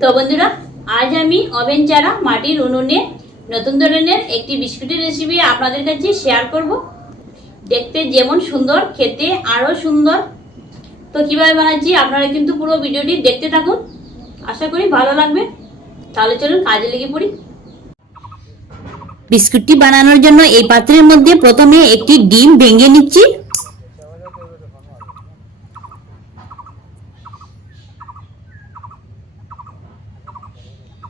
তো বন্ধুরা, আজ আমি ওভেন ছাড়া মাটির উনুনে নতুন ধরনের একটি বিস্কুটের রেসিপি আপনাদের কাছে শেয়ার করব। দেখতে যেমন সুন্দর, খেতে আরো সুন্দর। তো কিভাবে বানাচ্ছি আপনারা কিন্তু পুরো ভিডিওটি দেখতে থাকুন, আশা করি ভালো লাগবে। তাহলে চলুন কাজে লেগে পড়ি। বিস্কুটটি বানানোর জন্য এই পাত্রের মধ্যে প্রথমে একটি ডিম ভেঙে নিচ্ছি।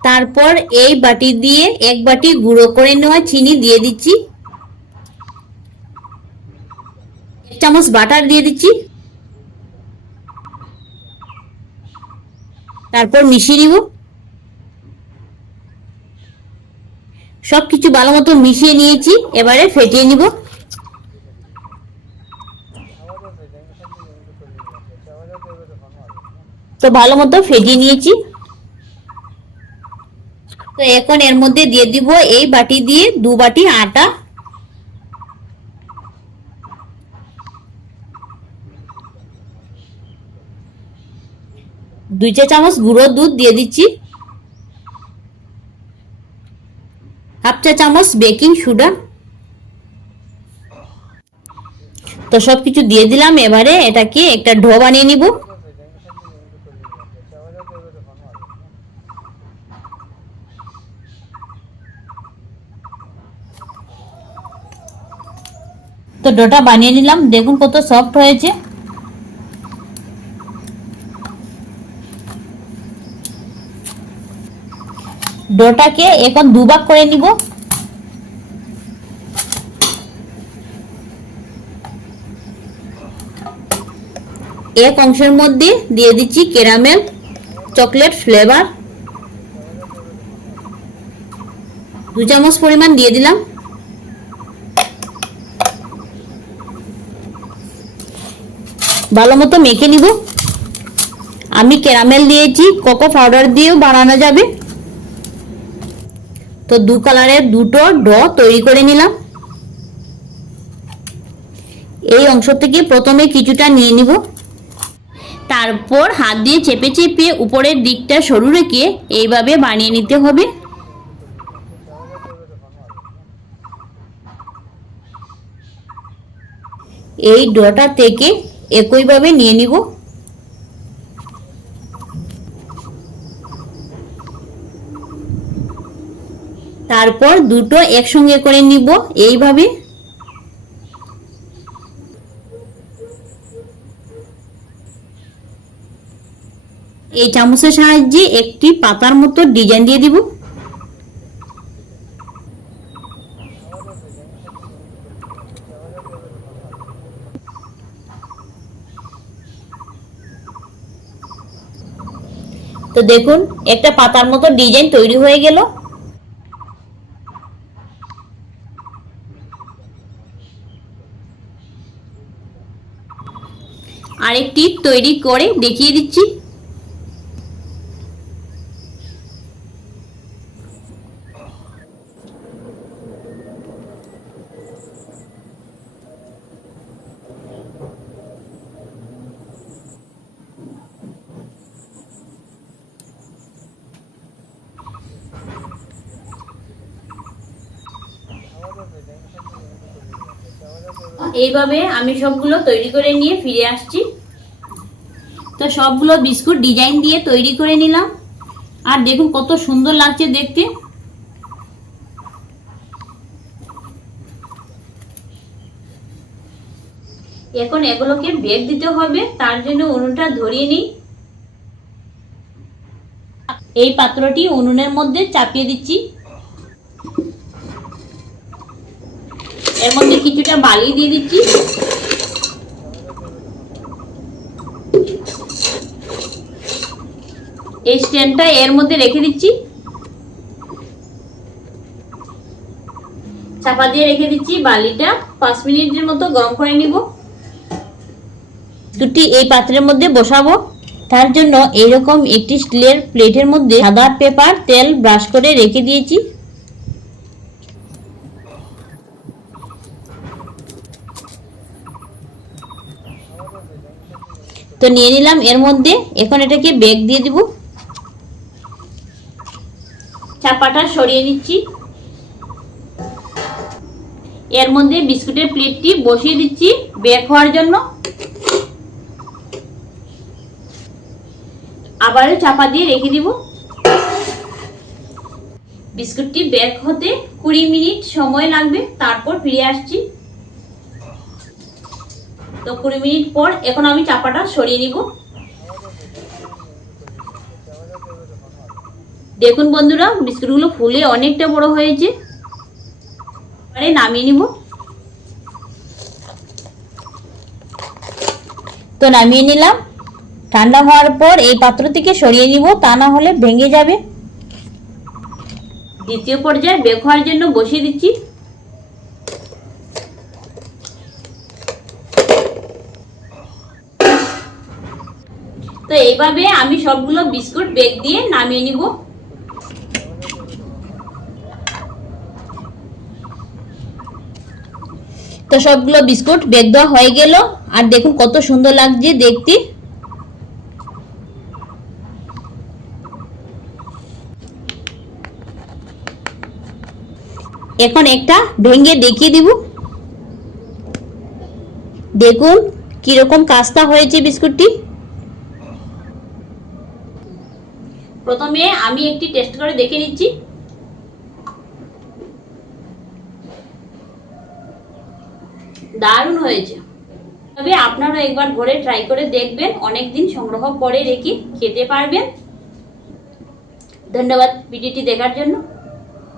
তারপর এই বাটি দিয়ে এক বাটি গুঁড়ো করে নেওয়া চিনি দিয়ে দিচ্ছি। এক চামচ বাটার দিয়ে দিচ্ছি। তারপর মিশিয়ে নিব। সবকিছু ভালো মতো মিশিয়ে নিয়েছি, এবারে ফেটিয়ে নিব। তো ভালো মতো ফেটিয়ে নিয়েছি। তো এখন এর মধ্যে দিয়ে দিব এই বাটি দিয়ে 2 বাটি আটা, দুই চা চামচ গুঁড়ো দুধ দিয়ে দিচ্ছি, হাফ চা চামচ বেকিং সোডা। তো সবকিছু দিয়ে দিলাম। এবারে এটাকে একটা ডো বানিয়ে নিব। তো ডোটা বানিয়ে নিলাম, দেখুন কত সফট হয়েছে। ডোটাকে এখন 2 ভাগ করে নিব। এক অংশের মধ্যে দিয়ে দিচ্ছি ক্যারামেল চকলেট ফ্লেভার, 2 চামচ পরিমাণ দিয়ে দিলাম। ভালো মতো মেখে নিব। আমি ক্যারামেল দিয়েছি, কোকো পাউডার দিয়েও বানানো যাবে। তো 2 কালারের দুটো ডো তৈরি করে নিলাম। এই অংশ থেকে প্রথমে কিছুটা নিয়ে নিব। তারপর হাত দিয়ে চেপে চেপে উপরের দিকটা সরু রেখে এইভাবে বানিয়ে নিতে হবে। এই ডোটা থেকে একইভাবে নিয়ে নিব। তারপর দুটো একসঙ্গে করে নিব এইভাবে। এই চামচের সাহায্যে একটি পাতার মতো ডিজাইন দিয়ে দিব। তো দেখুন একটা পাতার মতো ডিজাইন তৈরি হয়ে গেল। আরেকটি তৈরি করে দেখিয়ে দিচ্ছি। এইভাবে আমি সবগুলো তৈরি করে নিয়ে ফিরে আসছি। তো সবগুলো বিস্কুট ডিজাইন দিয়ে তৈরি করে নিলাম। আর দেখুন কত সুন্দর লাগছে দেখতে। এখন এগুলোকে বেক দিতে হবে, তার জন্য উনুনটা ধরিয়ে নিই। এই পাত্রটি উনুনের মধ্যে চাপিয়ে দিচ্ছি। এর মধ্যে কিছুটা বালি দিয়ে দিচ্ছি। এই স্ট্যান্ডটা এর মধ্যে রেখে দিচ্ছি। চাপা দিয়ে রেখে দিচ্ছি। বালিটা 5 মিনিটের মতো গরম করে নিব। দুটি এই পাত্রের মধ্যে বসাবো। তার জন্য এইরকম একটি স্টিলের প্লেটের মধ্যে সাদা পেপার তেল ব্রাশ করে রেখে দিয়েছি। তো নিয়ে নিলাম এর মধ্যে। এখন এটাকে বেক দিয়ে দিব। চাপাটা সরিয়ে নিচ্ছি। এর মধ্যে বিস্কুটের প্লেটটি বসিয়ে দিচ্ছি বেক হওয়ার জন্য। আবারও চাপা দিয়ে রেখে দিব। বিস্কুটটি বেক হতে 20 মিনিট সময় লাগবে, তারপর ফিরে আসছি। তো 20 মিনিট পর এখন আমি চাপাটা সরিয়ে নিব। দেখুন বন্ধুরা, বিস্কুটগুলো ফুলে অনেকটা বড় হয়েছে। এবারে নামিয়ে নিব। তো নামিয়ে নিলাম। ঠান্ডা হওয়ার পর এই পাত্র থেকে সরিয়ে নিব, তা না হলে ভেঙে যাবে। দ্বিতীয় পর্যায়ে বেক হওয়ার জন্য বসিয়ে দিচ্ছি। তো এইভাবে আমি সবগুলো বিস্কুট বেক দিয়ে নামিয়ে নিব। তো সবগুলো বিস্কুট বেক দেওয়া হয়ে গেল। আর দেখুন কত সুন্দর লাগছে দেখতে। এখন একটা ভেঙে দেখিয়ে দিব। দেখুন কিরকম কাস্তা হয়েছে বিস্কুটটি। প্রথমে আমি একটি টেস্ট করে দেখে নিচ্ছি। দারুণ হয়েছে। তবে আপনারা একবার ঘরে ট্রাই করে দেখবেন, অনেকদিন সংগ্রহ করে রেখে খেতে পারবেন। ধন্যবাদ ভিডিওটি দেখার জন্য।